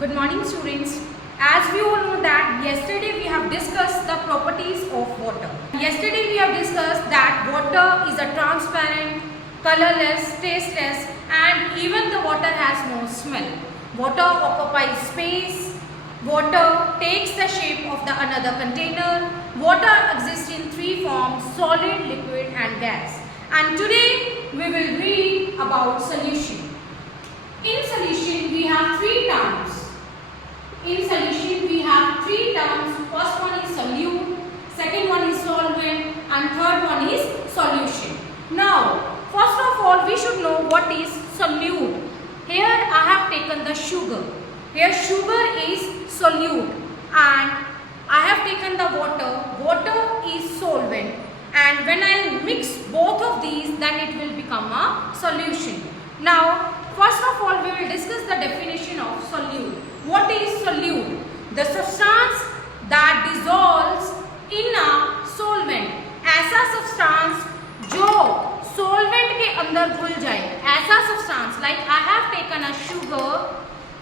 Good morning students. As we all know that yesterday we have discussed the properties of water. Yesterday we have discussed that water is a transparent, colorless, tasteless and even the water has no smell. Water occupies space. Water takes the shape of the another container. Water exists in three forms: solid, liquid and gas. And today we will read about solution. In solution we have three terms. In solution we have three terms. First one is solute, second one is solvent and third one is solution. Now first of all we should know what is solute. Here I have taken the sugar. Here sugar is solute and I have taken the water. Water is solvent and when I mix both of these then it will become a solution. Now first of all we will discuss the definition of solute. What is solute? The substance that dissolves in a solvent. ऐसा substance जो solvent के अंदर घुल जाए. ऐसा substance like I have taken a sugar.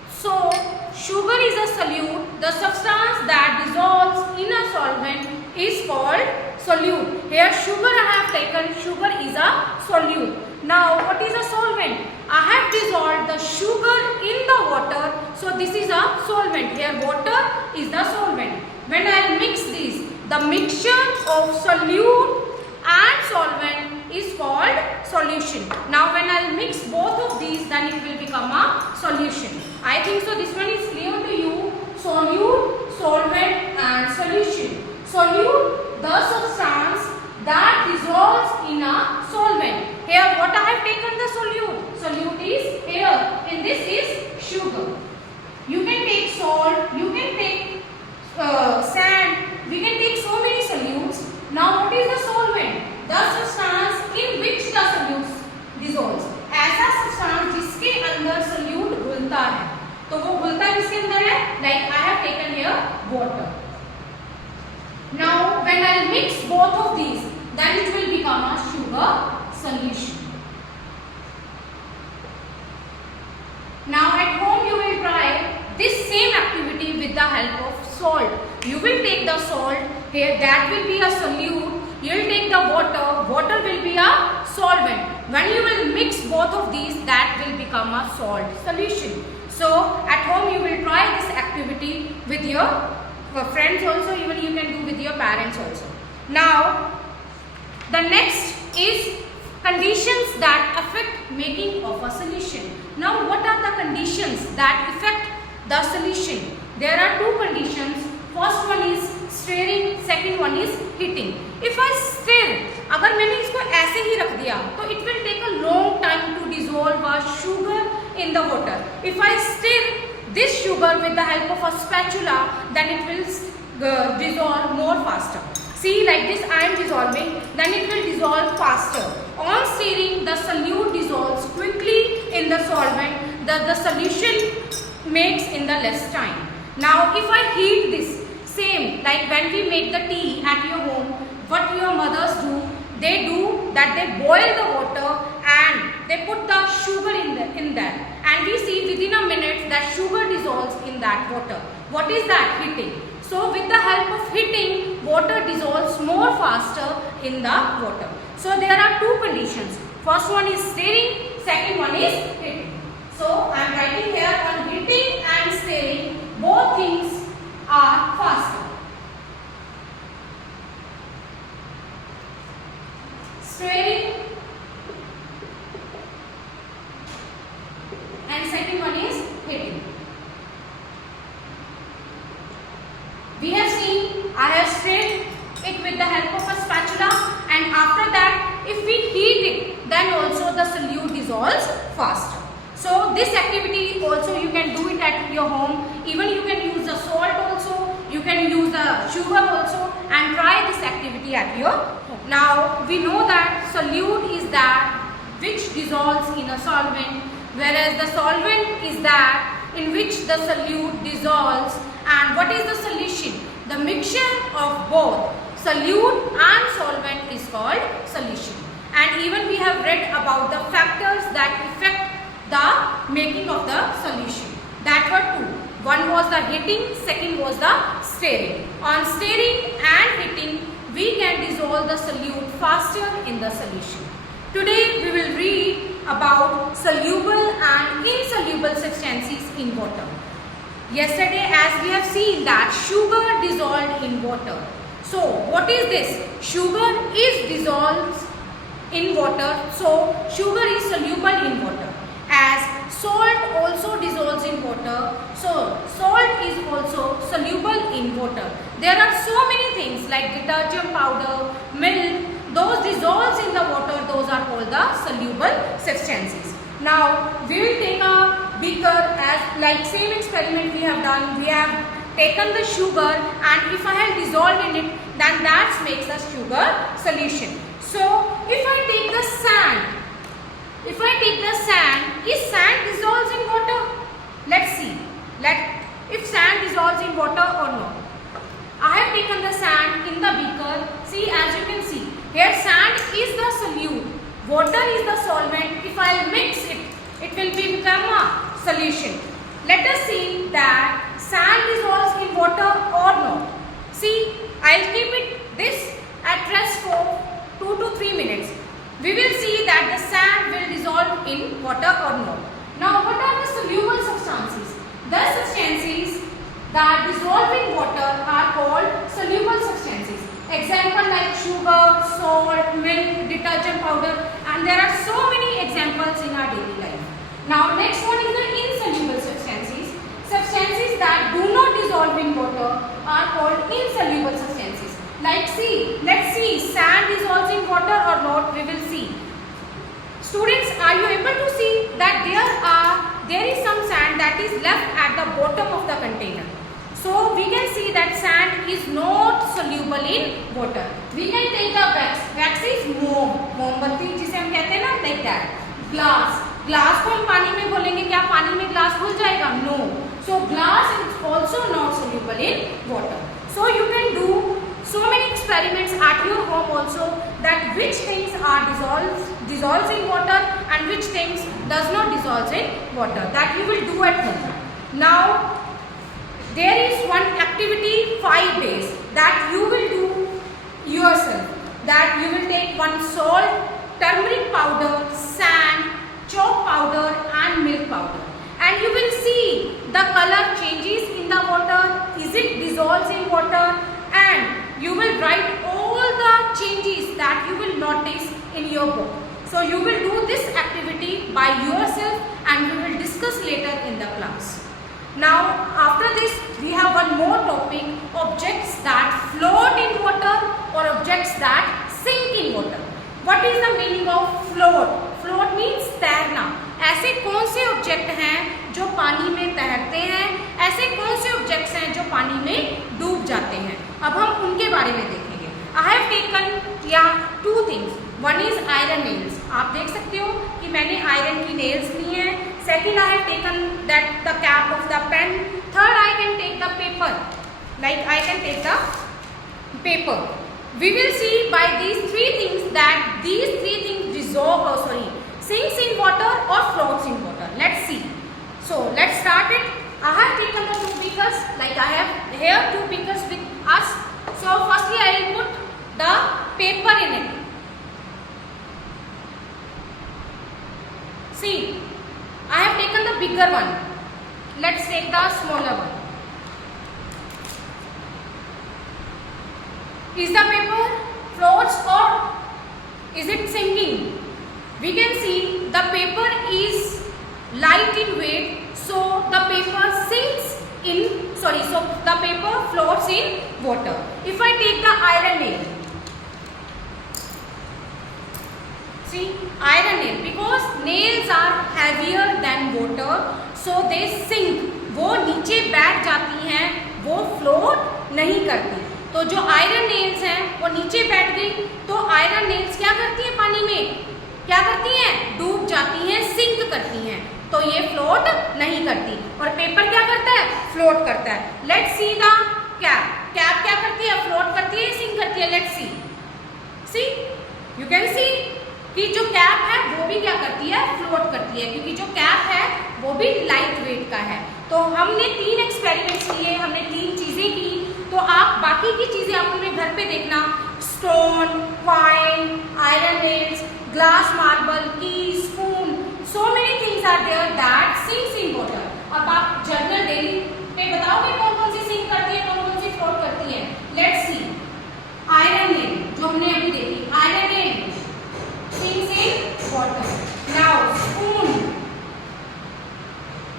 So sugar is a solute. The substance that dissolves in a solvent is called solute. Here sugar I have taken. Sugar is a solute. Now what is a solvent? I have dissolved the sugar in the water. So this is a solvent. Here water is the solvent. When I mix these, the mixture of solute and solvent is called solution. Now when I mix both of these then it will become a solution. I think so this one is clear to you. Solute, solvent and solution. Solute, the substance that dissolves in a solvent. Here what I have taken the solute. Solute is here and this is sugar. You can take salt, you can take sand, we can take so many solutes. Now what is the solvent? The substance in which the solute dissolves. ऐसा substance जिसके अंदर solute घुलता है. तो वो घुलता किसके अंदर है? Like I have taken here water. Now when I mix both of these then it will become a sugar solution. Now at home you will try this same activity with the help of salt. You will take the salt, here that will be a solute. You will take the water, water will be a solvent. When you will mix both of these that will become a salt solution. So at home you will try this activity with your friends also, even you can do with your parents also. Now the next is conditions that affect making of a solution. Now what are the conditions that affect the solution? There are two conditions. First one is stirring, second one is heating. If I stir, अगर मैंने इसको ऐसे ही रख दिया तो it will take a long time to dissolve a sugar in the water. If I stir this sugar with the help of a spatula, then it will dissolve more faster. See, like this I am dissolving, then it will dissolve faster. On stirring, the solute dissolves quickly in the solvent. The solution makes in the less time. Now if I heat this, same like when we make the tea at your home, what your mothers do, they do that they boil the water and they put the sugar in there. And we see within a minute that sugar dissolves in that water. What is that? Heating. So with the help of heating, water dissolves more faster in the water. So there are two conditions. First one is stirring, second one is heating. So I am writing here on heating and stirring, both things are faster. Stirring and second one is heating. We have seen I have stirred it with the help of a spatula and after that if we heat it then also the solute dissolves faster. So this activity also you can do it at your home. Even you can use the salt also, you can use the sugar also and try this activity at your home. Now we know that solute is that which dissolves in a solvent, whereas the solvent is that in which the solute dissolves. And what is the solution? The mixture of both solute and solvent is called solution. And even we have read about the factors that affect the making of the solution. That were two. One was the hitting, second was the stirring. On stirring and hitting, we can dissolve the solute faster in the solution. Today we will read about soluble and insoluble substances in water. Yesterday, as we have seen that sugar dissolved in water. So what is this? Sugar is dissolved in water. So sugar is soluble in water. As salt also dissolves in water, so salt is also soluble in water. There are so many things like detergent powder, milk, those dissolves in the water, those are called the soluble substances. Now we will take a beaker, as like same experiment we have done. We have taken the sugar, and if I have dissolved in it, then that makes a sugar solution. So if I take the sand, is sand dissolves in water? Let's see. If sand dissolves in water or not. I have taken the sand in the beaker. See, as you can see, here sand is the solute, water is the solvent. If I mix it, it will become a solution. Let us see that sand dissolves in water or not. See, I will keep it this at rest for 2 to 3 minutes. We will see that the sand will dissolve in water or not. Now, what are the soluble substances? The substances that dissolve in water are called soluble substances. Example like sugar, salt, milk, detergent powder, and there are so many examples in our daily life. Now, next one is the insoluble substances. Substances that do not dissolve in water are called insoluble substances. Like see, let's see, sand dissolves in water or not, we will see. Students, are you able to see that there is some sand that is left at the bottom of the container. So we can see that sand is not soluble in water. We can take the wax. Wax is मोमबत्ती जिसे हम कहते हैं ना, like that. Glass को हम पानी में घोलेंगे, क्या पानी में glass घुल जाएगा? No. So glass is also not soluble in water. So you can do so many experiments at your home also, that which things are dissolves in water and which things does not dissolve in water. That you will do at home. Now there is one activity 5 days that you will do yourself. That you will take one salt, turmeric powder, sand, chalk powder and milk powder, and you will see the color changes in the water. Is it dissolves in water? And you will write all the changes that you will notice in your book. So you will do this activity by yourself, and we will discuss later in the class. Now after this we have one more topic, objects that float in water or objects that sink in water. What is the meaning of float? Float means तैरना. ऐसे कौन से object हैं जो पानी में तैरते हैं? ऐसे कौन से ऑब्जेक्ट्स हैं जो पानी में डूब जाते हैं? अब हम उनके बारे में देखेंगे. I have taken two things. One is iron nails. आप देख सकते हो कि मैंने आयरन की nails ली हैं. Second, I have taken that the cap of the pen. Third, I can take the paper. Like I can take the paper. We will see by these three things that these three things sinks in water or floats in water. Let's see. So let's start it. I have taken the 2 beakers. Like I have here 2 beakers with us. So firstly I will put the paper in it. See, I have taken the bigger one. Let's take the smaller one. Is the paper floats or is it sinking? We can see the paper is light in weight, so the paper the paper floats in water. If I take the iron nail, see, iron nail, because nails are heavier than water, so they sink. वो नीचे बैठ जाती हैं, वो float नहीं करती. तो जो आयरन नेल्स हैं वो नीचे बैठ गई, तो आयरन नेल्स क्या करती हैं? पानी में क्या करती हैं? डूब जाती हैं, सिंक करती हैं, तो ये फ्लोट नहीं करती. और पेपर क्या करता है? फ्लोट करता है. Let's see the cap. Cap क्या करती है? फ्लोट करती है, सिंक करती है. Let's see you can see कि जो कैप है वो भी क्या करती है? फ्लोट करती है, क्योंकि जो कैप है वो भी लाइट वेट का है. तो हमने 3 एक्सपेरिमेंट्स किए, हमने 3 चीज़ें की, तो आप बाकी की चीज़ें आप अपने घर पे देखना, stone, coin, iron nails, glass marble, key, spoon, so many things are there that sinks in water. अब आप जर्नल डेली पे बताओगे कौन कौन सी सिंक करती है, कौन कौन सी फ्लोट करती है। लेट्स सी, आयरन नेल जो हमने अभी देखी, iron nail sinks in water. Now spoon,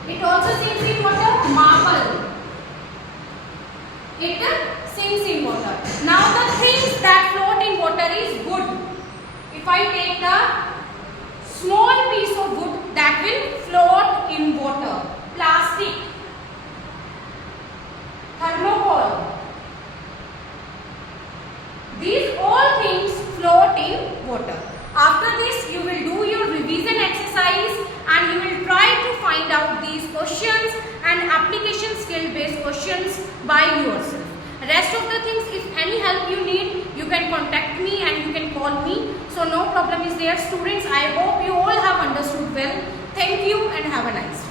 it also sinks in water. Marble, it sinks in water. Now the things that float in water is wood. If I take a small piece of wood that will float in water, plastic, thermocol, these all things float in water. After this, you will do your revision exercise and you will try to find out these questions and application skill based questions by yourself. Rest of the things, if any help you need, you can contact me and you can call me. So no problem is there. Students, I hope you all have understood well. Thank you and have a nice day.